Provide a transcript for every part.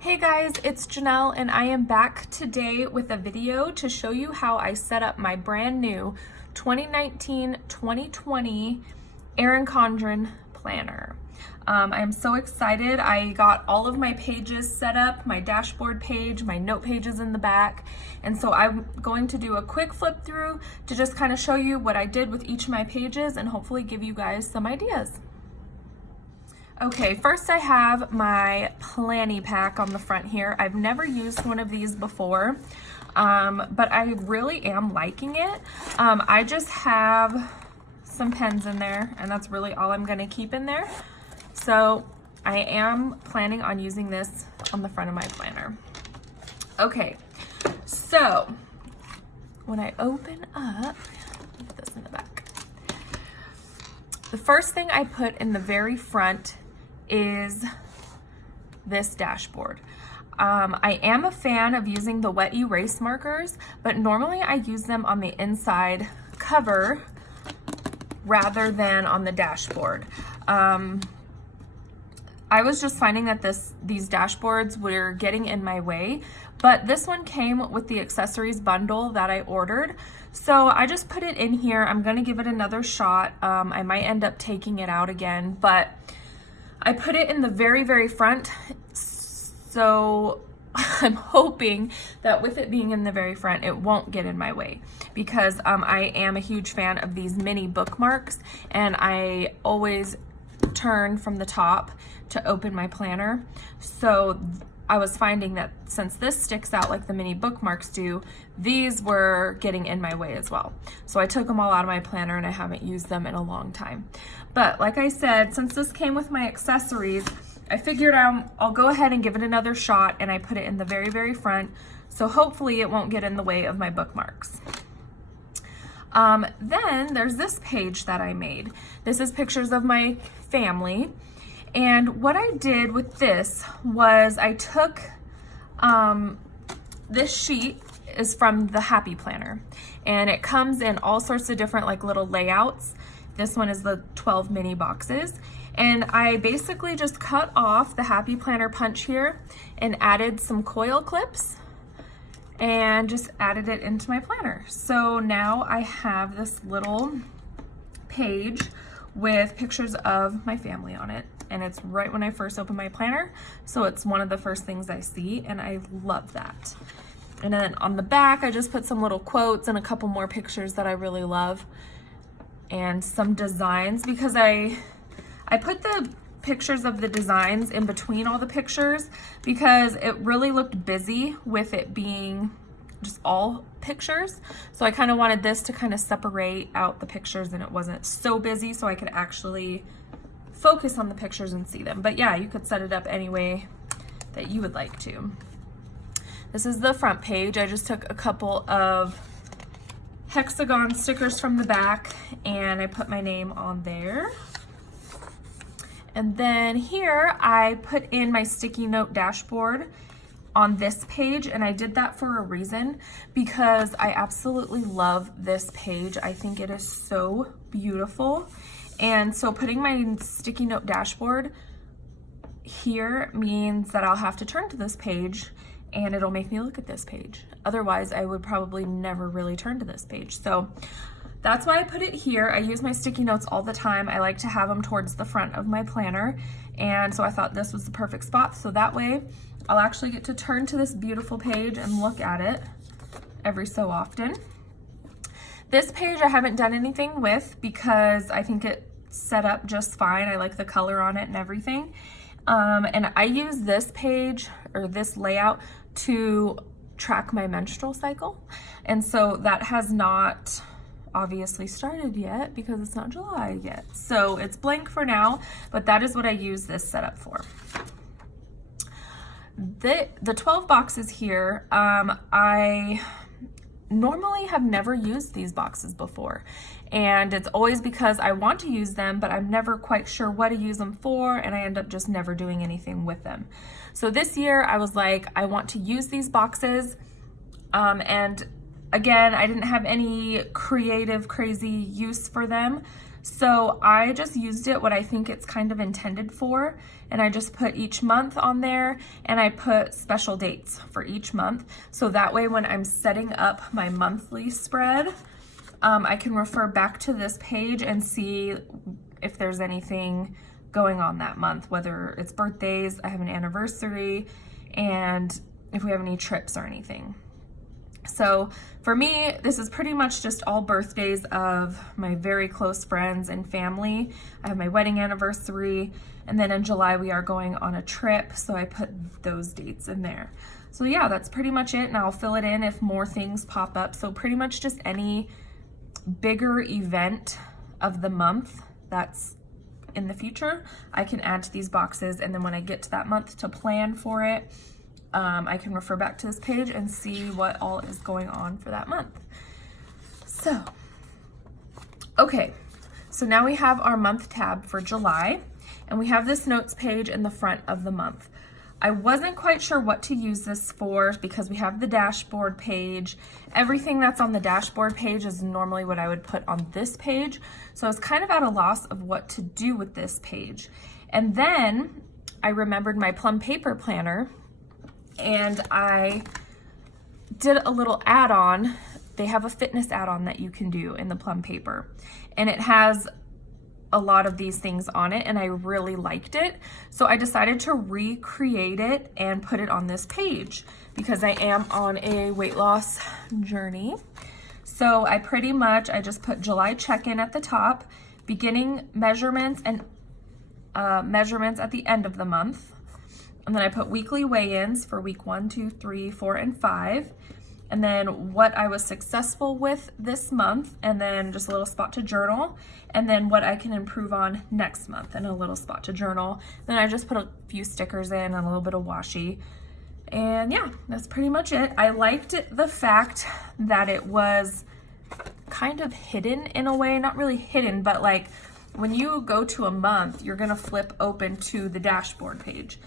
Hey guys, it's Janelle and I am back today with a video to show you how I set up my brand new 2019-2020 Erin Condren planner. I am so excited. I got all of my pages set up, my dashboard page, my note pages in the back, and so I'm going to do a quick flip through to just kind of show you what I did with each of my pages and hopefully give you guys some ideas. Okay, first I have my planning pack on the front here. I've never used one of these before, but I really am liking it. I just have some pens in there, and that's really all I'm gonna keep in there. So I am planning on using this on the front of my planner. Okay, so when I open up, put this in the back. The first thing I put in the very front is this dashboard. I am a fan of using the wet erase markers, but normally I use them on the inside cover rather than on the dashboard. I was just finding that these dashboards were getting in my way, but this one came with the accessories bundle that I ordered. So I just put it in here. I'm gonna give it another shot. I might end up taking it out again, but I put it in the very, very front, so I'm hoping that with it being in the very front, it won't get in my way, because I am a huge fan of these mini bookmarks, and I always turn from the top to open my planner. So I was finding that since this sticks out like the mini bookmarks do, these were getting in my way as well. So I took them all out of my planner and I haven't used them in a long time. But like I said, since this came with my accessories, I figured I'll go ahead and give it another shot, and I put it in the very, very front. So hopefully it won't get in the way of my bookmarks. Then there's this page that I made. This is pictures of my family. And what I did with this was I took, this sheet is from the Happy Planner, and it comes in all sorts of different like little layouts. This one is the 12 mini boxes. And I basically just cut off the Happy Planner punch here and added some coil clips and just added it into my planner. So now I have this little page with pictures of my family on it, and it's right when I first open my planner, so it's one of the first things I see, and I love that. And then on the back, I just put some little quotes and a couple more pictures that I really love, and some designs, because I put the pictures of the designs in between all the pictures because it really looked busy with it being just all pictures. So I kind of wanted this to kind of separate out the pictures, and it wasn't so busy, so I could actually focus on the pictures and see them. But yeah, you could set it up any way that you would like to. This is the front page. I just took a couple of hexagon stickers from the back and I put my name on there. And then here I put in my sticky note dashboard on this page, and I did that for a reason, because I absolutely love this page. I think it is so beautiful. And so putting my sticky note dashboard here means that I'll have to turn to this page and it'll make me look at this page. Otherwise, I would probably never really turn to this page. So that's why I put it here. I use my sticky notes all the time. I like to have them towards the front of my planner. And so I thought this was the perfect spot. So that way I'll actually get to turn to this beautiful page and look at it every so often. This page I haven't done anything with because I think it's set up just fine. I like the color on it and everything. And I use this page or this layout to track my menstrual cycle. And so that has not obviously started yet because it's not July yet. So it's blank for now, but that is what I use this setup for. The 12 boxes here, I normally have never used these boxes before, and it's always because I want to use them, but I'm never quite sure what to use them for, and I end up just never doing anything with them. So this year I was like, I want to use these boxes, and again, I didn't have any creative, crazy use for them, So I just used it what I think it's kind of intended for, and I just put each month on there, and I put special dates for each month. So that way when I'm setting up my monthly spread, I can refer back to this page and see if there's anything going on that month, whether it's birthdays, I have an anniversary, and if we have any trips or anything. So for me, this is pretty much just all birthdays of my very close friends and family. I have my wedding anniversary, and then in July we are going on a trip, so I put those dates in there. So yeah, that's pretty much it, and I'll fill it in if more things pop up. So pretty much just any bigger event of the month that's in the future, I can add to these boxes, and then when I get to that month to plan for it, I can refer back to this page and see what all is going on for that month. So, okay, so now we have our month tab for July, and we have this notes page in the front of the month. I wasn't quite sure what to use this for because we have the dashboard page. Everything that's on the dashboard page is normally what I would put on this page. So I was kind of at a loss of what to do with this page. And then I remembered my plum paper planner, and I did a little add-on. They have a fitness add-on that you can do in the plum paper, and it has a lot of these things on it, and I really liked it. So I decided to recreate it and put it on this page because I am on a weight loss journey. So I just put July check-in at the top, beginning measurements, and measurements at the end of the month. And then I put weekly weigh-ins for week 1, 2, 3, 4, and 5. And then what I was successful with this month, and then just a little spot to journal, and then what I can improve on next month, and a little spot to journal. Then I just put a few stickers in and a little bit of washi. And yeah, that's pretty much it. I liked the fact that it was kind of hidden in a way, not really hidden, but like when you go to a month, you're gonna flip open to the dashboard page.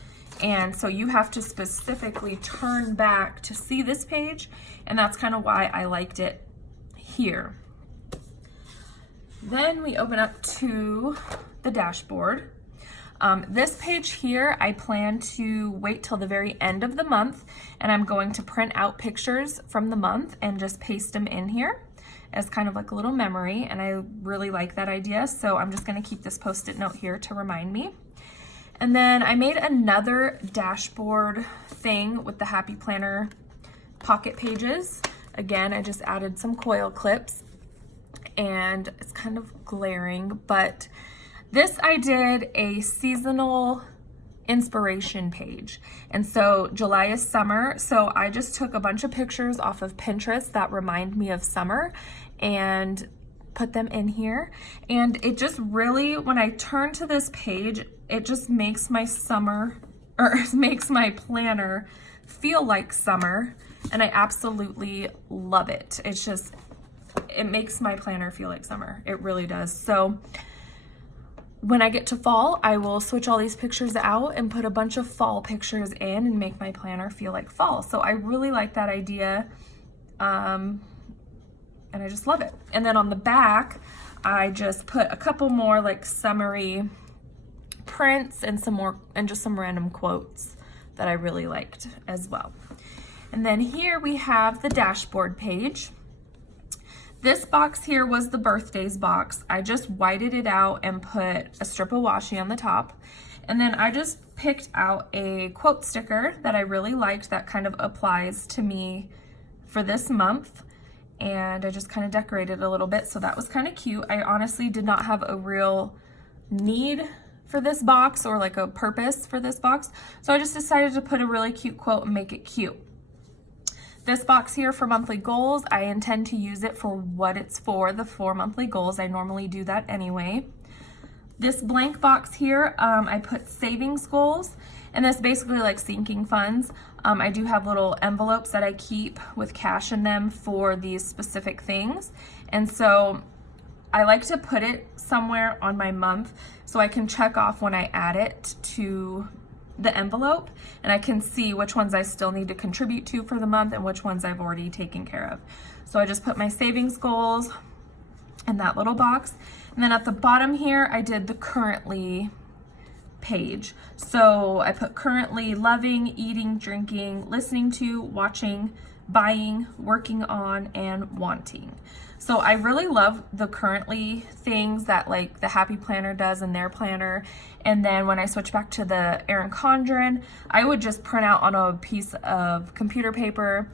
And so you have to specifically turn back to see this page, and that's kind of why I liked it here. Then we open up to the dashboard. This page here, I plan to wait till the very end of the month, and I'm going to print out pictures from the month and just paste them in here as kind of like a little memory, and I really like that idea, so I'm just gonna keep this Post-it note here to remind me. And then I made another dashboard thing with the Happy Planner pocket pages. Again, I just added some coil clips, and it's kind of glaring, but this I did a seasonal inspiration page. And so July is summer, so I just took a bunch of pictures off of Pinterest that remind me of summer and put them in here. And it just really, when I turn to this page, it just makes my summer, or makes my planner feel like summer, and I absolutely love it. It's just, it makes my planner feel like summer. It really does. So when I get to fall, I will switch all these pictures out and put a bunch of fall pictures in and make my planner feel like fall. So I really like that idea, and I just love it. And then on the back, I just put a couple more like summery prints and some more, and just some random quotes that I really liked as well. And then here we have the dashboard page. This box here was the birthdays box. I just whited it out and put a strip of washi on the top. And then I just picked out a quote sticker that I really liked that kind of applies to me for this month. And I just kind of decorated a little bit, so that was kind of cute. I honestly did not have a real need for this box or like a purpose for this box, so I just decided to put a really cute quote and make it cute. This box here for monthly goals, I intend to use it for what it's for, the 4 monthly goals. I normally do that anyway. This blank box here, I put savings goals, and that's basically like sinking funds. I do have little envelopes that I keep with cash in them for these specific things, and so I like to put it somewhere on my month so I can check off when I add it to the envelope, and I can see which ones I still need to contribute to for the month and which ones I've already taken care of. So I just put my savings goals in that little box. And then at the bottom here, I did the currently page. So I put currently loving, eating, drinking, listening to, watching, buying, working on, and wanting. So I really love the currently things that like the Happy Planner does in their planner. And then when I switch back to the Erin Condren, I would just print out on a piece of computer paper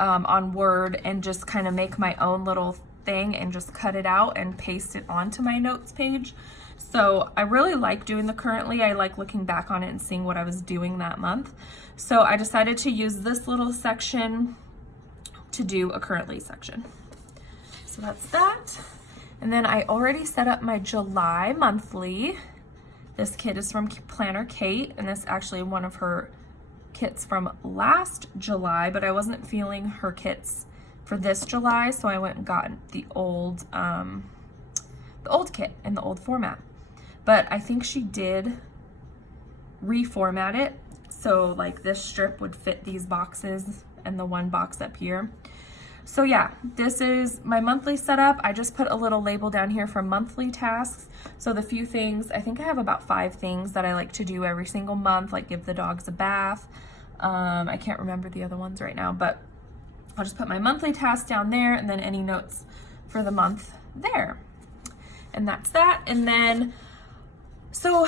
on Word and just kind of make my own little thing and just cut it out and paste it onto my notes page. So I really like doing the currently. I like looking back on it and seeing what I was doing that month. So I decided to use this little section to do a currently section. So that's that. And then I already set up my July monthly. This kit is from Planner Kate, and this is actually one of her kits from last July, but I wasn't feeling her kits for this July, so I went and got the old kit in the old format. But I think she did reformat it, so like this strip would fit these boxes and the one box up here. So yeah, this is my monthly setup. I just put a little label down here for monthly tasks. So the few things, I think I have about 5 things that I like to do every single month, like give the dogs a bath. I can't remember the other ones right now, but I'll just put my monthly tasks down there and then any notes for the month there. And that's that. And then, so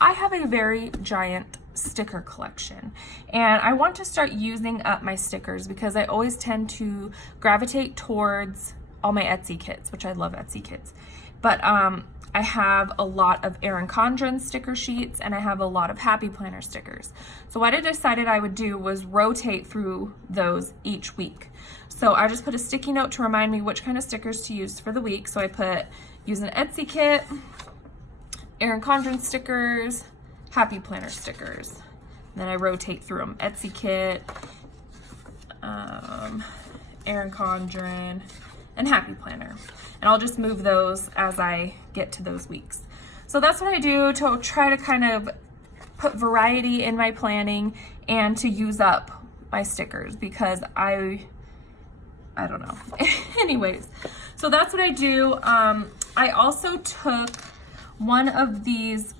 I have a very giant sticker collection and I want to start using up my stickers because I always tend to gravitate towards all my Etsy kits, which I love Etsy kits, but I have a lot of Erin Condren sticker sheets and I have a lot of Happy Planner stickers. So what I decided I would do was rotate through those each week. So I just put a sticky note to remind me which kind of stickers to use for the week. So I put use an Etsy kit, Erin Condren stickers, Happy Planner stickers. And then I rotate through them. Etsy kit, Erin Condren, and Happy Planner. And I'll just move those as I get to those weeks. So that's what I do to try to kind of put variety in my planning and to use up my stickers because I don't know. Anyways, so that's what I do. I also took one of these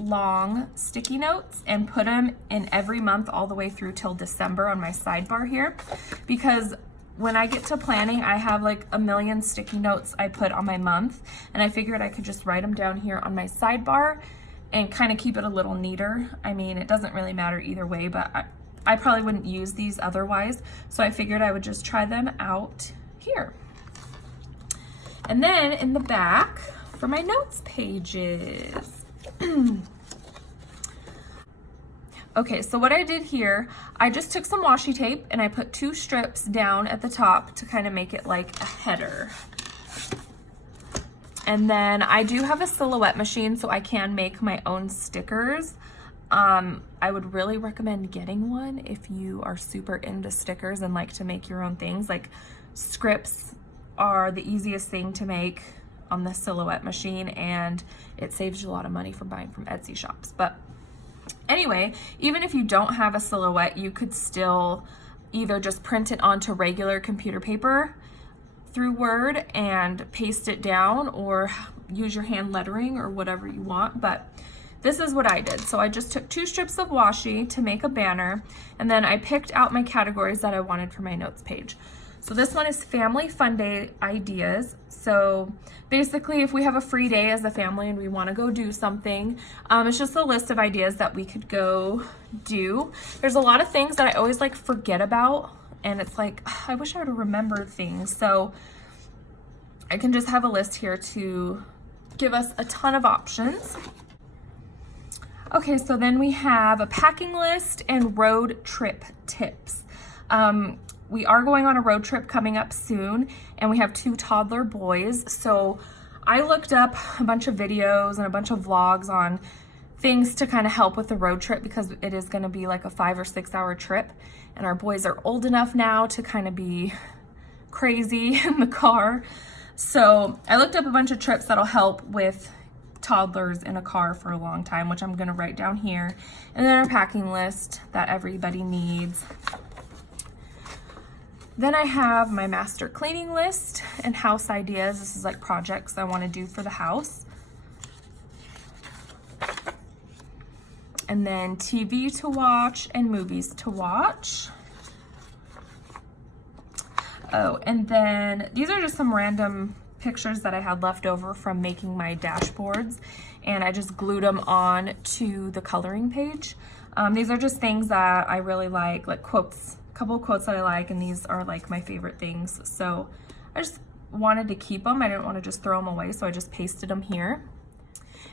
long sticky notes and put them in every month all the way through till December on my sidebar here, because when I get to planning, I have like a million sticky notes I put on my month, and I figured I could just write them down here on my sidebar and kind of keep it a little neater. I mean, it doesn't really matter either way, but I probably wouldn't use these otherwise, so I figured I would just try them out here. And then in the back for my notes pages. Okay, so what I did here, I just took some washi tape and I put 2 strips down at the top to kind of make it like a header. And then I do have a silhouette machine, so I can make my own stickers. I would really recommend getting one if you are super into stickers and like to make your own things. Like scripts are the easiest thing to make on the silhouette machine, and it saves you a lot of money from buying from Etsy shops. But anyway, even if you don't have a silhouette, you could still either just print it onto regular computer paper through Word and paste it down, or use your hand lettering or whatever you want. But this is what I did. So I just took 2 strips of washi to make a banner, and then I picked out my categories that I wanted for my notes page. So this one is family fun day ideas. So basically, if we have a free day as a family and we want to go do something, it's just a list of ideas that we could go do. There's a lot of things that I always like forget about, and it's like, I wish I would have remembered things. So I can just have a list here to give us a ton of options. Okay, so then we have a packing list and road trip tips. We are going on a road trip coming up soon, and we have 2 toddler boys. So I looked up a bunch of videos and a bunch of vlogs on things to kind of help with the road trip, because it is going to be like a 5 or 6 hour trip, and our boys are old enough now to kind of be crazy in the car. So I looked up a bunch of trips that'll help with toddlers in a car for a long time, which I'm going to write down here. And then our packing list that everybody needs. Then I have my master cleaning list and house ideas. This is like projects I want to do for the house. And then TV to watch and movies to watch. Oh, and then these are just some random pictures that I had left over from making my dashboards, and I just glued them on to the coloring page. These are just things that I really like quotes, a couple of quotes that I like, and these are like my favorite things. So I just wanted to keep them. I didn't want to just throw them away, so I just pasted them here.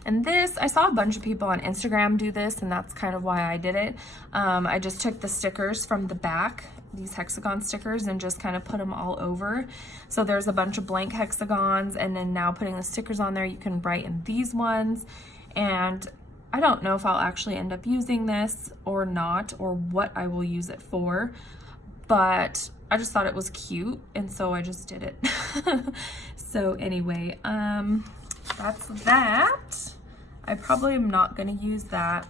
And this, I saw a bunch of people on Instagram do this, and that's kind of why I did it. I just took the stickers from the back, these hexagon stickers, and just kind of put them all over. So there's a bunch of blank hexagons, and then now putting the stickers on there, you can write in these ones. And I don't know if I'll actually end up using this or not, or what I will use it for, but I just thought it was cute, and so I just did it. So anyway, that's that. I probably am not going to use that.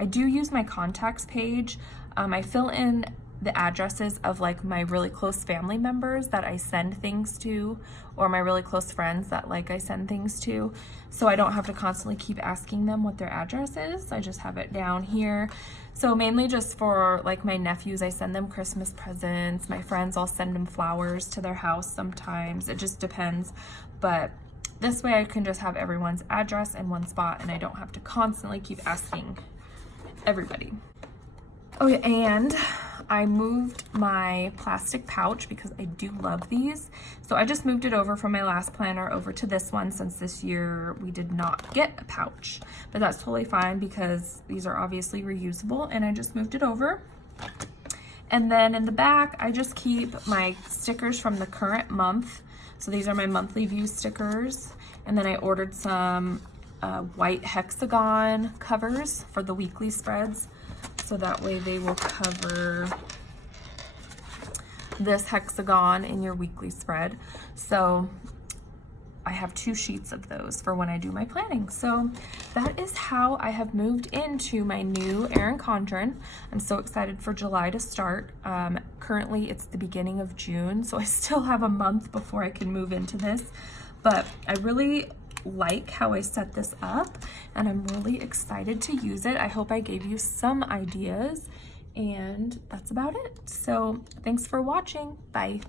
I do use my contacts page. I fill in the addresses of like my really close family members that I send things to, or my really close friends that like I send things to, so I don't have to constantly keep asking them what their address is. I just have it down here. So mainly just for like my nephews, I send them Christmas presents. My friends, I'll send them flowers to their house sometimes. It just depends, but this way I can just have everyone's address in one spot, and I don't have to constantly keep asking everybody. Oh yeah, and I moved my plastic pouch because I do love these. So I just moved it over from my last planner over to this one, since this year we did not get a pouch. But that's totally fine because these are obviously reusable, and I just moved it over. And then in the back, I just keep my stickers from the current month. So these are my monthly view stickers. And then I ordered some white hexagon covers for the weekly spreads. So that way they will cover this hexagon in your weekly spread. So I have 2 sheets of those for when I do my planning. So that is how I have moved into my new Erin Condren. I'm so excited for July to start. Currently it's the beginning of June, so I still have a month before I can move into this. But I really like how I set this up, and I'm really excited to use it. I hope I gave you some ideas, and that's about it. So thanks for watching. Bye.